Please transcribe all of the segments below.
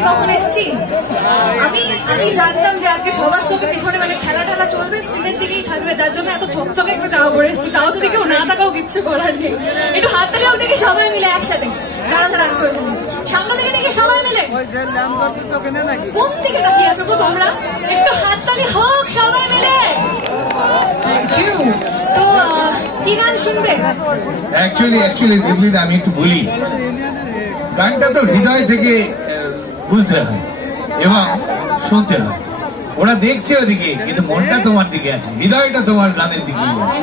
আমি কখন এসেছি? আমি জানতাম যে আজকে সবার চোখে পিছনে মানে খেলা টেলা চলবে, স্ক্রিনের দিকেই থাকবে, তার জন্য এত চকচকে একটা জামা পরে এসেছি। তাও যদি কেউ না থাকাও কিচ্ছু করার নেই, একটু হাততালিও দেখি সবাই মিলে একসাথে, যারা যারা আছো এখানে সামনে দিকে দেখি সবাই মিলে। কোন দিকে তাকিয়ে আছো তো তোমরা? একটু হাততালি হোক সবাই মিলে। Thank you. তো কি গান শুনবে? অ্যাকচুয়ালি দেবলিন আমি একটু বলি, গানটা তো হৃদয় থেকে বুঝতে হয় এবং শুনতে হয়। ওরা দেখছে ওদিকে, কিন্তু মনটা তোমার দিকে আছে, হৃদয়টা তোমার গানের দিকে আছে।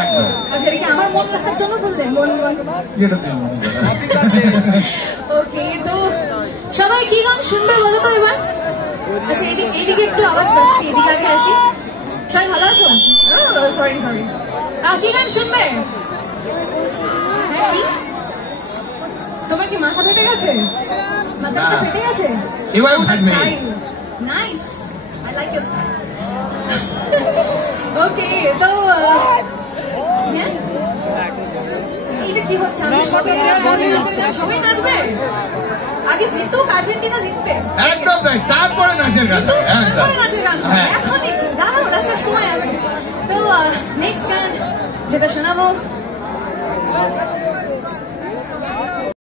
একদম। আচ্ছা, এটা কি আমার মন রাখার জন্য বললেন? মন যেটা তুমি মনে করো। ওকে, তো সবাই কি গান শুনবে বলো তো এবার? আচ্ছা, এইদিকে একটু আওয়াজ পাচ্ছি, এদিকে আগে আসি। সবাই ভালো আছো? সরি কি গান শুনবে? হ্যাঁ, তোমার কি মাথা ফেটে গেছে? মাথাটা ফেটে গেছে? এবার ফাটবে। Nice, I like your style. Okay, তো এইটা কি হচ্ছে? আমি সবাই নাচবে? আগে জিতুক, আর্জেন্টিনা জিতবে, একদম তাই, তারপরে নাচের গান। এখনই দাঁড়াও, নাচার সময় আছে। তো নেক্সট গান যেটা শোনাবো